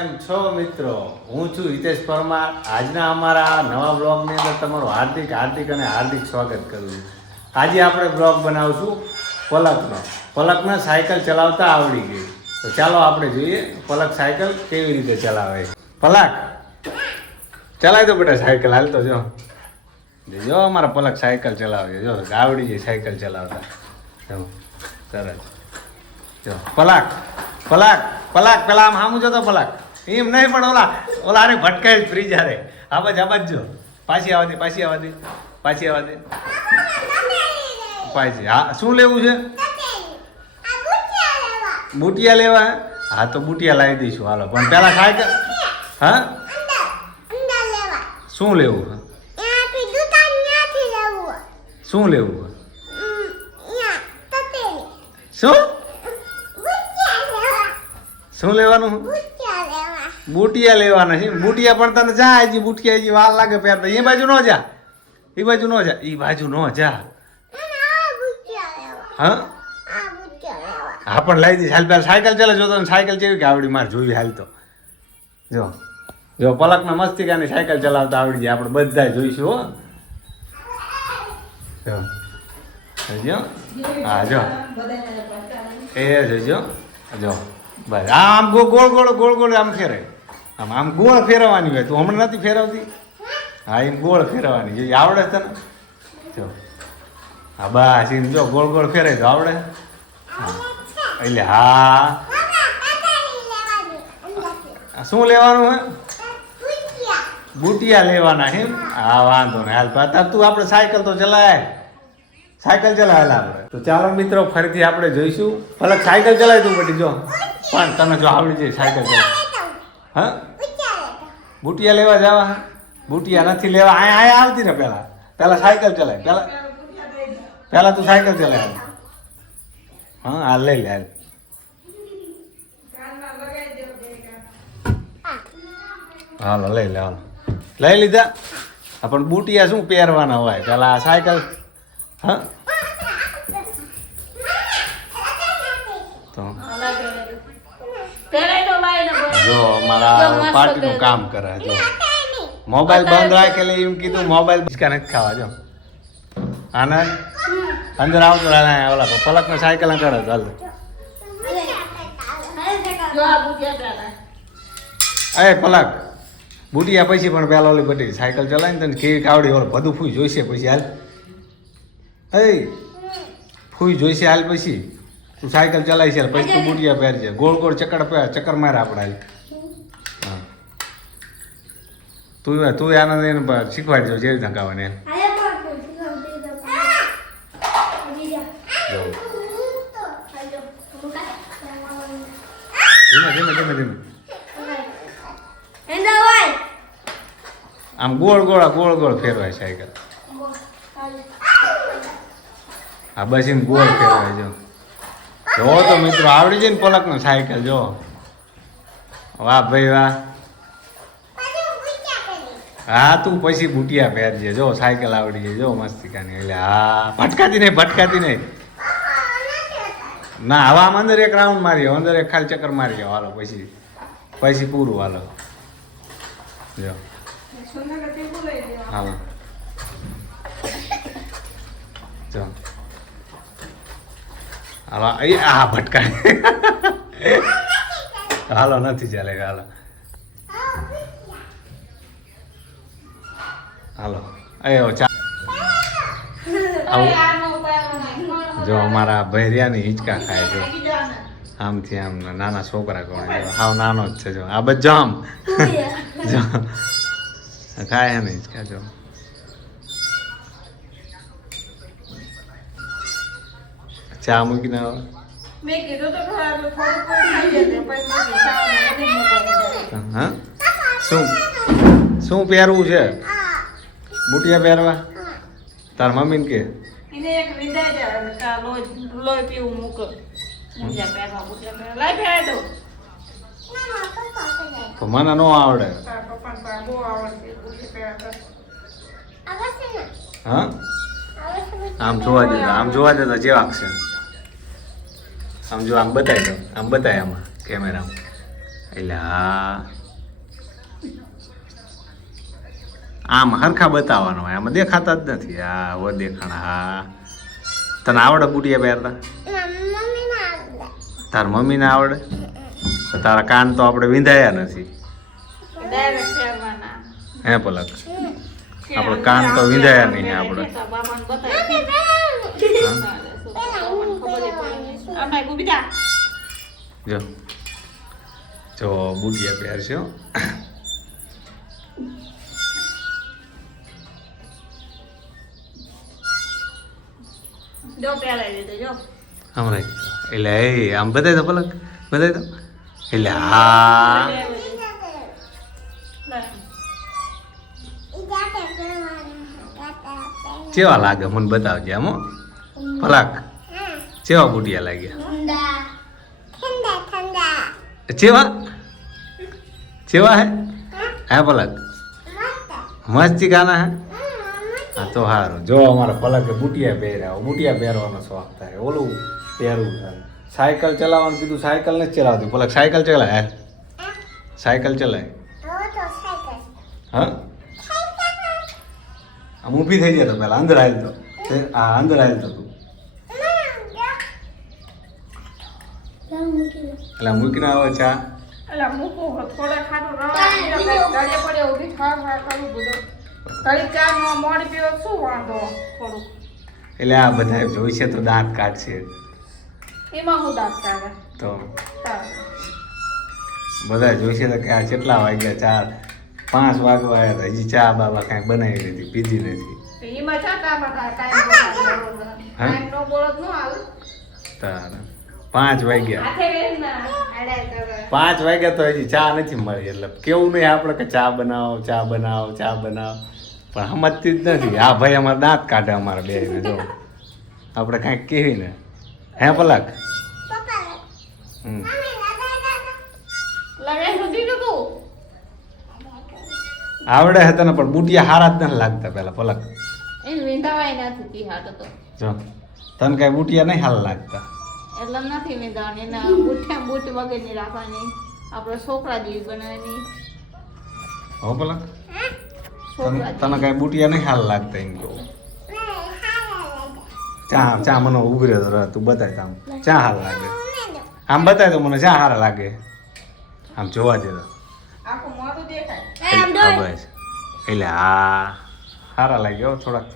કેમ છો મિત્રો, હું છું હિતેશ પરમાર. આજના અમારા નવા બ્લોગની અંદર તમારું હાર્દિક અને હાર્દિક સ્વાગત કરું છું. આજે આપણે બ્લોગ બનાવશું પલકને સાયકલ ચલાવતા આવડી ગઈ. તો ચાલો આપણે જોઈએ પલક સાયકલ કેવી રીતે ચલાવે. પલક ચલાવી દો બેટા સાયકલ. હાલ તો જો અમારા પલક સાયકલ ચલાવે. જો આવડી ગઈ સાયકલ ચલાવતા. જો સરસ. જો પલક પેલા આમ સામું જતો પલક. એમ નહીં પણ ઓલા અરે ભટકાય ફ્રી જારે. આ બાજ જો પાછી આવવા દે. પાછી હા શું લેવું છે? બુટિયા લેવા? હા તો બુટિયા લાવી દઈશું. હાલો પણ પેલા સાયકલ. હા શું લેવું? શું લેવું? શું લેવાનું? બુટિયા લેવાના છે. બુટિયા પણ તને જા હજી બુટિયા હજી વાર લાગે પહેરતા. એ બાજુ ન જા. એ બાજુ ન જા. હા હા પણ લઈ દઈશ. હાલ પેલા સાયકલ ચાલે. જો તને સાયકલ કેવી કે આવડી મારે જોયું. હાલ તો જો પલકને મસ્તિકાની સાયકલ ચલાવતા આવડી જાય. આપણે બધા જોઈશું. હો જો હા જો એ જો બસ આમ ગોળ આમ ફેરે. આમ ગોળ ફેરવવાની હોય. તું હમણાં નથી ફેરવતી? હા એમ ગોળ ફેરવવાની જો આવડે તને. જો હા બસ એમ જો ગોળ ફેરે તો આવડે. એટલે હા શું લેવાનું હે? બુટિયા લેવાના હે. હા વાંધો ને. હાલ તું આપણે સાયકલ તો ચલાય. આપણે તો ચાલો મિત્રો ફરીથી આપણે જોઈશું. પલક સાયકલ ચલાય તું બધી જો. પણ તને જો આવડી જાય સાયકલ ચલાવ. હા બુટિયા લેવા જવા? બુટિયા નથી લેવા. અહીંયા આવતી ને પેલા સાયકલ ચલાય. પેલા તું સાયકલ ચલાય. હા હાલ લઈ લે. હાલ હાલો લઈ લે. હાલો લઈ લીધા. પણ બુટિયા શું પહેરવાના હોય પેલા સાયકલ. હા તો જો અમારા પાર્ટીનું કામ કરે. જો મોબાઈલ બંધ રાખેલે એમ કીધું મોબાઈલ નથી ખાવા. જો આનંદ અંદર આવતો ઓલા પલકને સાયકલ કરે. ચાલ એ પલક બુટિયા પછી પણ પેલા ઓલી બધી સાયકલ ચલાવી ને તને કેવી આવડી. ઓલું બધું ફૂઈ જોઈશે પછી. હાલ ફૂઈ જોઈશે. હાલ પછી તું સાયકલ ચલાવી છે પછી તું બુટિયા પહેરજે. ગોળ ચક્કર મારે આપણે. હા તું આનંદ એને શીખવાડજો જે રીતે ધંકાવાની. ધીમે આમ ગોળ ફેરવાય સાયકલ. હા બસ એમ ગોળ ફેરવાય. જો તો મિત્રો આવડી જાય ને પલકનો સાયકલ. જો વાહ ભાઈ વાહ. હા તું પછી બુટિયા પહેરજે. જો સાયકલ આવડી જાય. જો મસ્તિકાની. એટલે હા ભટકાતી નહીં. ના હવે આમ અંદર એક રાઉન્ડ મારી આવો. અંદર એક ખાલી ચક્કર મારી આવો. હાલો પછી પૂરું. હાલો જો હાલો જો હાલો. આ ભટકાય. હાલો નથી ચાલે. હાલો જો અમારા ભૈરિયાની હિંચકા ખાય. જો આમથી આમ નાના છોકરા કોણ હાવ નાનો જ છે. જો આ બધો આમ જો ખાય ને હિંચકા. જો ચા મૂકીને હા શું પહેરવું છે? બુટિયા પહેરવા? તાર મમ્મીને કે તો મને ન આવડે. હા આમ જોવા દેતા જેવા છે. આમ જો આમ બતાય આમાં કેમેરામાં. એટલે હા આમ હરખા બતાવવાનો હોય આમાં દેખાતા જ નથી હા ઓ દેખાણા હા તને આવડે બુટિયા પહેરતા તાર મમ્મીને આવડે તારા કાન તો આપણે વિંધાયા નથી હે પલક આપણે કાન તો વિંધાયા નહીં આપણે જો જો બુટિયા પહેરશે હો હમણાં એટલે એ આમ બતાવી દો પલક બતાવી દો એટલે હા કેવા લાગે મને બતાવજે આમ હો. પલક કેવા બુટિયા લાગ્યા ચેવા ચેવા હે હે પલક મસ્તી ગાના હે હા તો સારું જો અમારા પલકે બુટિયા પહેર્યા બુટિયા પહેરવાનો શોખ થાય ઓલું પહેરવું થાય સાયકલ ચલાવવાનું કીધું સાયકલ નથી ચલાવતી પલક સાયકલ ચલાય હે સાયકલ ચલાય હા આમ ઊભી થઈ જાય તો પેલા અંદર આવેલ તો હા અંદર આવેલ તો તું એટલે મૂકીને આવે ચા એટલે આ બધા જોઈશે તો દાંત કાઢશે તો બધા જોઈશે તો કે આ કેટલા વાગ્યા 4-5 વાગવા આવ્યા હતા હજી ચા બાબા કાંઈ બનાવી નથી પીધી નથી તારા 5 વાગ્યા 5 વાગ્યા તો હજી ચા નથી મળી એટલે કેવું નહીં આપણે કે ચા બનાવો ચા બનાવો ચા બનાવો પણ સમજતી જ નથી આ ભાઈ અમારા દાંત કાઢે અમારા બેને જો આપણે કાંઈક કેવી ને હે પલક આવડે છે તને પણ બુટિયા હારા જ નથી લાગતા પેલા પલક જો તને કઈ બુટિયા નહીં હાલ લાગતા એટલે નથી વિંધાવાની એના બુઠ્યા બુટ વગરની રાખવાની આપણે છોકરા જેવી બનાવવાની હો પલક તને કઈ બુટિયા નહીં હાલ લાગતા એમ કહું ચા ચા મને ઉભી રહ્યો તું બતાય આમ ચા હાલ લાગે આમ બતાય તો મને ચા હારા લાગે આમ જોવા દે તો બસ એટલે હા સારા લાગ્યો થોડાક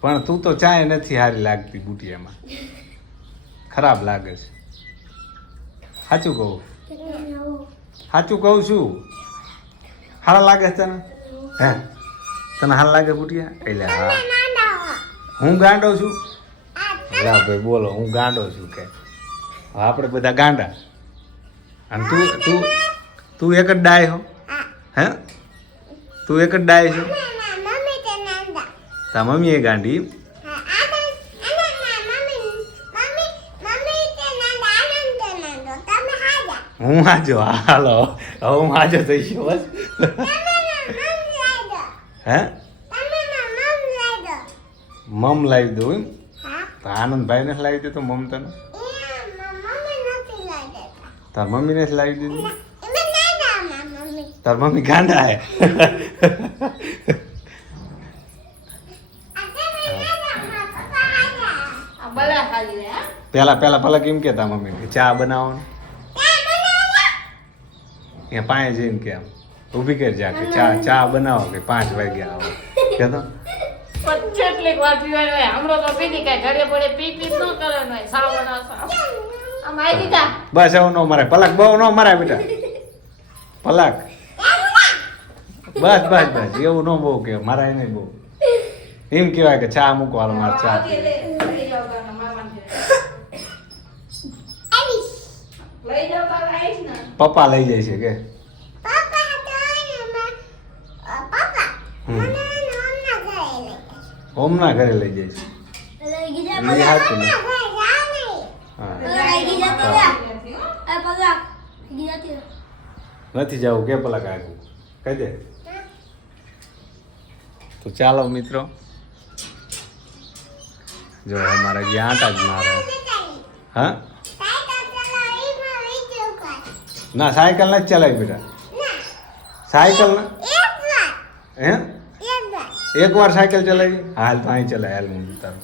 પણ તું તો ચાય નથી સારી લાગતી બુટિયામાં ખરાબ લાગે છે સાચું કહું છું સારા લાગે છે તને હે તને હાલ લાગે બુટિયા એટલે હા હું ગાંડો છું લા ભાઈ બોલો હું ગાંડો છું કે આપણે બધા ગાંડા અને તું એક જ ડાય હો હે તું એક જ ડાય છો તા મમ્મી એ ગાંડી હું આજો હાલો હવે હું આજો થઈ ગયો બસ હે મમ લાવી દઉં એમ તો આનંદભાઈ ને લાવી દે તો મમ તને તાર મમ્મી ને લાવી દીધી તાર મમ્મી ગાંડા હે પેલા પલક એમ કેતા મમ્મી કે ચા બનાવો ને અહીંયા પાંચ જઈને કે આમ ઊભી કરી જા કે ચા બનાવો કે 5 વાગ્યા આવો કેતો કેટલીક વાર પીવાનું હોય હમણાં તો પીધી કાંઈ ઘરે પડે પી ન કરવાનું હોય સાવ બનાવ આમ આવી દીધા બસ એવું ન મરાય પલક બહુ ન મરાય બેટા પલક બસ એવું ન બહુ કે મરાય નહીં બહુ એમ કહેવાય કે ચા મૂકો હાલ મારે ચા પપ્પા લઈ જાય છે કે ઓમના ઘરે લઈ જાય છે નથી જવું કે પલક આગળ કહી દે તો ચાલો મિત્રો જો અમારે ગયા આટા જ મારે હા ના સાયકલ નથી ચલાવી બેટા સાયકલ ના હે એક વાર સાયકલ ચલાવી હાલ તો અહીં ચલાય હાલ હું તારું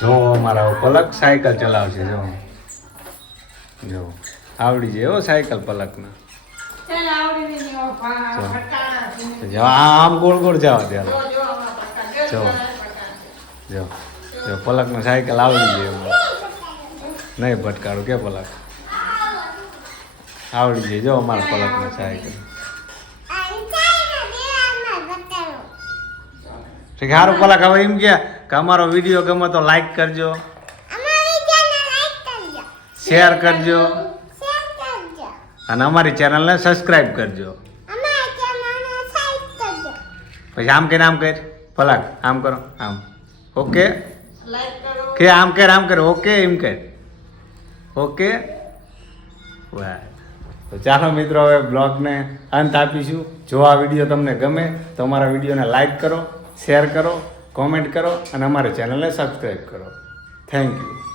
જો મારા પલક સાયકલ ચલાવશે જો જો આવડી જાય હો સાયકલ પલકના ચાલ આવડી નહીં ઓ જો આમ ગોળ ગોળ જવા દે હાલો. જો. જો જો પલકનો સાયકલ આવડી જાય એમાં. નહીં ભટકાડું કે પલક આવડી જાય જો અમારા પલકનો સાયકલ ઠીક સારું પલક હવે એમ કે અમારો વિડીયો ગમે તો લાઈક કરજો શેર કરજો અને અમારી ચેનલને સબસ્ક્રાઈબ કરજો પછી આમ કે પલક આમ કરો આમ ઓકે લાઈક કરો કે આમ કર ઓકે એમ કર ઓકે વાહ તો ચાલો મિત્રો હવે બ્લોગને અંત આપીશું જો આ વિડીયો તમને ગમે તો અમારા વિડીયોને લાઈક કરો શેર કરો કોમેન્ટ કરો અને અમારી ચેનલને સબસ્ક્રાઈબ કરો થેન્ક યુ